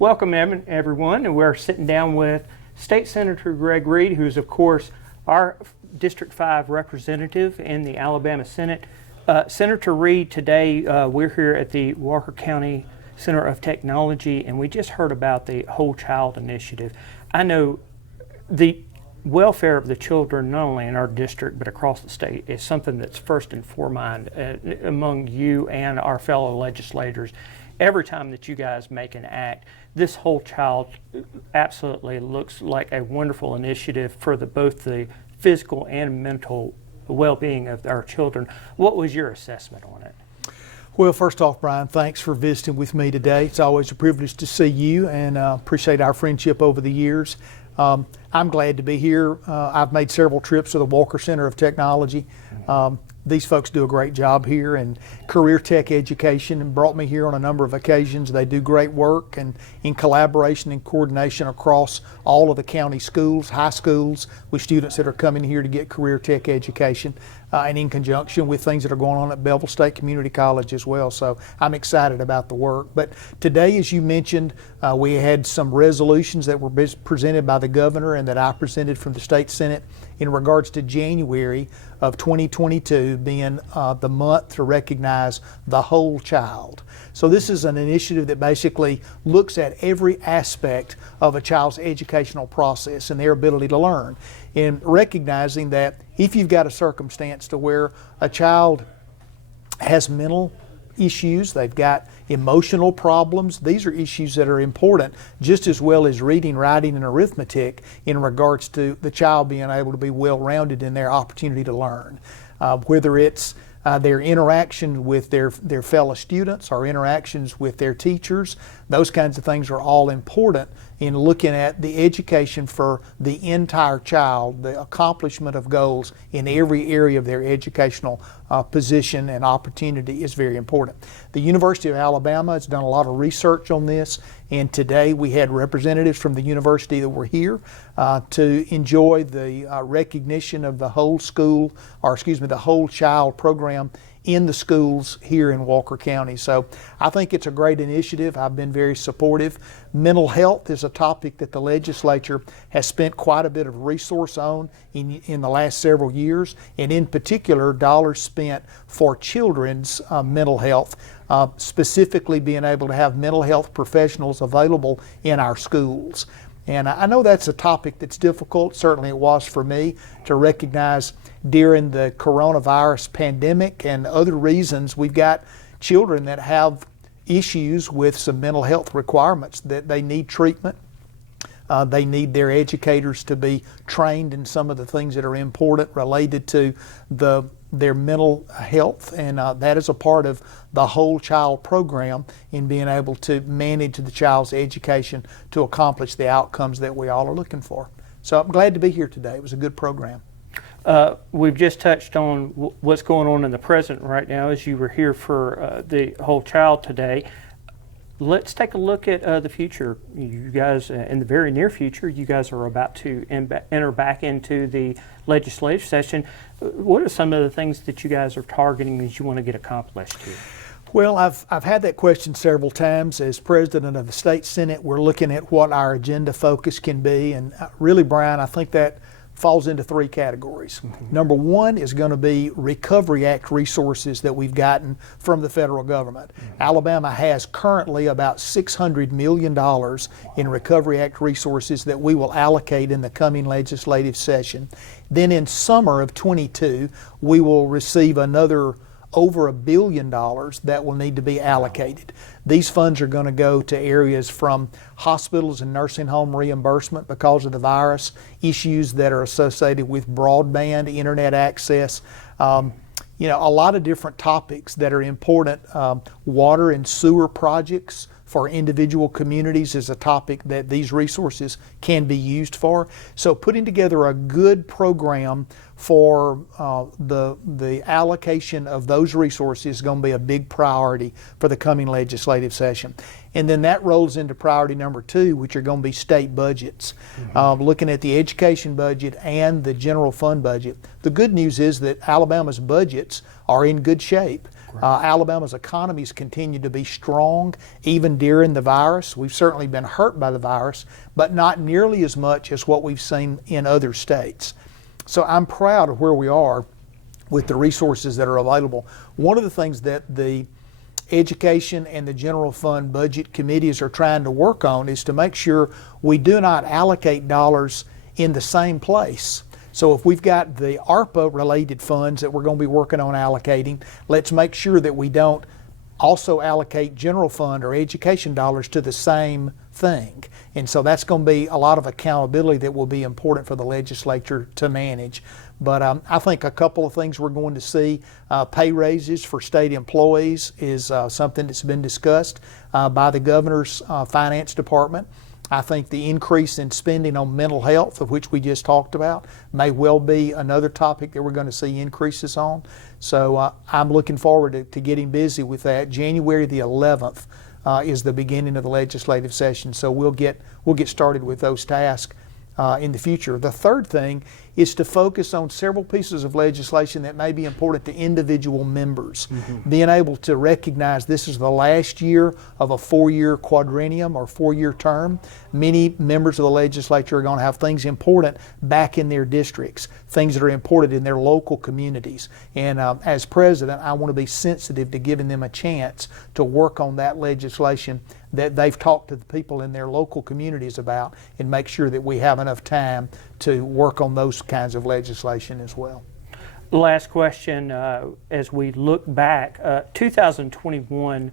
Welcome everyone, and we're sitting down with State Senator Greg Reed, who's of course our District 5 representative in the Alabama Senate. Senator Reed, today we're here at the Walker County Center of Technology, and we just heard about the Whole Child Initiative. I know the welfare of the children, not only in our district but across the state, is something that's first and foremost among you and our fellow legislators. Every time that you guys make an act, this Whole Child absolutely looks like a wonderful initiative for both the physical and mental well-being of our children. What was your assessment on it? Well, first off, Brian, thanks for visiting with me today. It's always a privilege to see you, and appreciate our friendship over the years. I'm glad to be here. I've made several trips to the Walker Center of Technology. These folks do a great job here in career tech education and brought me here on a number of occasions. They do great work and in collaboration and coordination across all of the county schools, high schools, with students that are coming here to get career tech education, and in conjunction with things that are going on at Belleville State Community College as well. So I'm excited about the work. But today, as you mentioned, we had some resolutions that were presented by the governor and that I presented from the State Senate in regards to January of 2022 being the month to recognize the whole child. So this is an initiative that basically looks at every aspect of a child's educational process and their ability to learn, and recognizing that if you've got a circumstance to where a child has mental issues, they've got emotional problems, these are issues that are important just as well as reading, writing, and arithmetic in regards to the child being able to be well-rounded in their opportunity to learn. Whether it's their interaction with their fellow students or interactions with their teachers, those kinds of things are all important in looking at the education for the entire child. The accomplishment of goals in every area of their educational position and opportunity is very important. The University of Alabama has done a lot of research on this, and today we had representatives from the university that were here to enjoy the recognition of the whole school, or excuse me, the whole child program in the schools here in Walker County. So I think it's a great initiative. I've been very supportive. Mental health is a topic that the legislature has spent quite a bit of resource on in the last several years, and in particular dollars spent for children's mental health, specifically being able to have mental health professionals available in our schools. And I know that's a topic that's difficult, certainly it was for me, to recognize during the coronavirus pandemic and other reasons. We've got children that have issues with some mental health requirements, that they need treatment. They need their educators to be trained in some of the things that are important related to their mental health, and that is a part of the whole child program in being able to manage the child's education to accomplish the outcomes that we all are looking for. So I'm glad to be here today. It was a good program. We've just touched on what's going on in the present right now as you were here for the whole child today. Let's take a look at the future. You guys, in the very near future, you guys are about to enter back into the legislative session. What are some of the things that you guys are targeting that you want to get accomplished here? Well, I've had that question several times. As president of the State Senate, we're looking at what our agenda focus can be, and really, Brian, I think that falls into three categories. Number one is going to be Recovery Act resources that we've gotten from the federal government. Alabama has currently about $600 million in Recovery Act resources that we will allocate in the coming legislative session. Then in summer of 22, we will receive another over $1 billion that will need to be allocated. These funds are going to go to areas from hospitals and nursing home reimbursement because of the virus, issues that are associated with broadband, internet access, a lot of different topics that are important. Water and sewer projects for individual communities is a topic that these resources can be used for. So putting together a good program for the allocation of those resources is going to be a big priority for the coming legislative session. And then that rolls into priority number two, which are going to be state budgets. Looking at the education budget and the general fund budget. The good news is that Alabama's budgets are in good shape. Alabama's economy's continued to be strong even during the virus. We've certainly been hurt by the virus, but not nearly as much as what we've seen in other states. So I'm proud of where we are with the resources that are available. One of the things that the Education and the General Fund budget committees are trying to work on is to make sure we do not allocate dollars in the same place. So if we've got the ARPA related funds that we're going to be working on allocating, let's make sure that we don't also allocate general fund or education dollars to the same thing. And so that's going to be a lot of accountability that will be important for the legislature to manage. But I think a couple of things we're going to see, pay raises for state employees is something that's been discussed by the governor's finance department. I think the increase in spending on mental health, of which we just talked about, may well be another topic that we're going to see increases on. So I'm looking forward to getting busy with that. January the 11th is the beginning of the legislative session, so we'll get started with those tasks in the future. The third thing is to focus on several pieces of legislation that may be important to individual members. Being able to recognize this is the last year of a 4-year quadrennium or 4-year term. Many members of the legislature are going to have things important back in their districts, things that are important in their local communities. And as president, I want to be sensitive to giving them a chance to work on that legislation that they've talked to the people in their local communities about, and make sure that we have enough time to work on those kinds of legislation as well. Last question, as we look back, 2021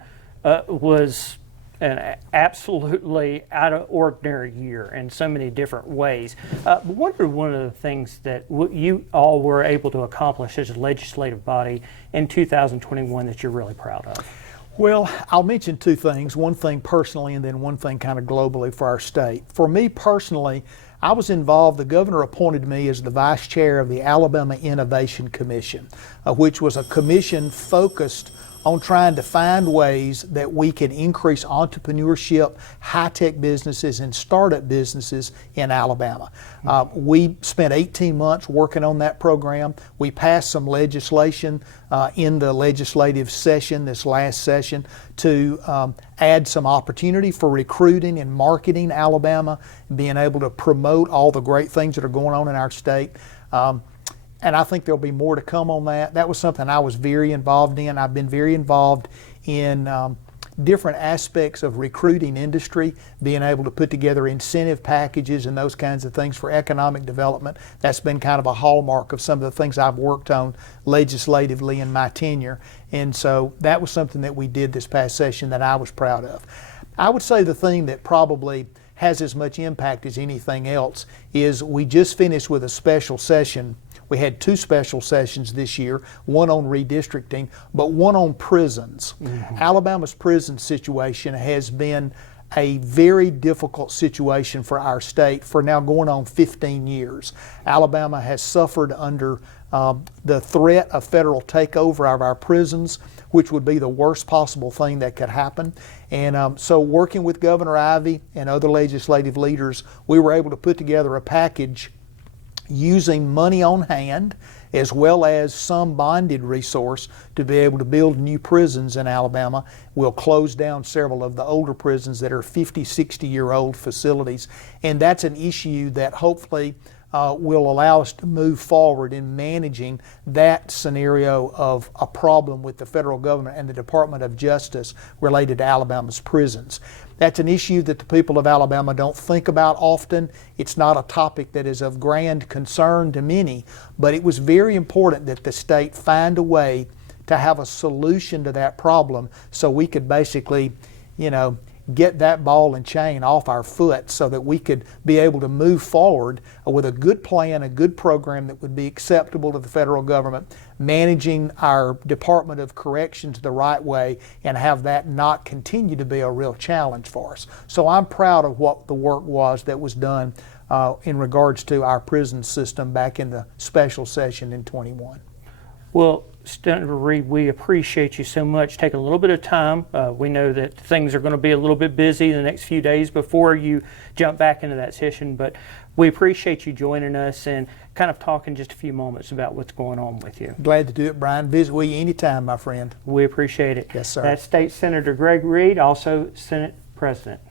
was an absolutely out of ordinary year in so many different ways. What are one of the things that you all were able to accomplish as a legislative body in 2021 that you're really proud of? Well, I'll mention two things, one thing personally and then one thing kind of globally for our state. For me personally, I was involved, the governor appointed me as the vice chair of the Alabama Innovation Commission, which was a commission focused on trying to find ways that we can increase entrepreneurship, high-tech businesses, and startup businesses in Alabama. We spent 18 months working on that program. We passed some legislation in the legislative session, this last session, to add some opportunity for recruiting and marketing Alabama, being able to promote all the great things that are going on in our state. And I think there'll be more to come on that. That was something I was very involved in. I've been very involved in different aspects of recruiting industry, being able to put together incentive packages and those kinds of things for economic development. That's been kind of a hallmark of some of the things I've worked on legislatively in my tenure. And so that was something that we did this past session that I was proud of. I would say the thing that probably has as much impact as anything else is we just finished with a special session. We had 2 special sessions this year, one on redistricting, but one on prisons. Alabama's prison situation has been a very difficult situation for our state for now going on 15 years. Alabama has suffered under the threat of federal takeover of our prisons, which would be the worst possible thing that could happen. And so working with Governor Ivey and other legislative leaders, we were able to put together a package using money on hand as well as some bonded resource to be able to build new prisons in Alabama. We'll close down several of the older prisons that are 50, 60-year-old facilities. And that's an issue that hopefully will allow us to move forward in managing that scenario of a problem with the federal government and the Department of Justice related to Alabama's prisons. That's an issue that the people of Alabama don't think about often. It's not a topic that is of grand concern to many, but it was very important that the state find a way to have a solution to that problem so we could basically, get that ball and chain off our foot so that we could be able to move forward with a good plan, a good program that would be acceptable to the federal government, managing our Department of Corrections the right way, and have that not continue to be a real challenge for us. So I'm proud of what the work was that was done in regards to our prison system back in the special session in 21. Well, Senator Reed, we appreciate you so much taking a little bit of time. We know that things are going to be a little bit busy the next few days before you jump back into that session, but we appreciate you joining us and kind of talking just a few moments about what's going on with you. Glad to do it, Brian. Visit with you anytime, my friend. We appreciate it. Yes, sir. That's State Senator Greg Reed, also Senate President.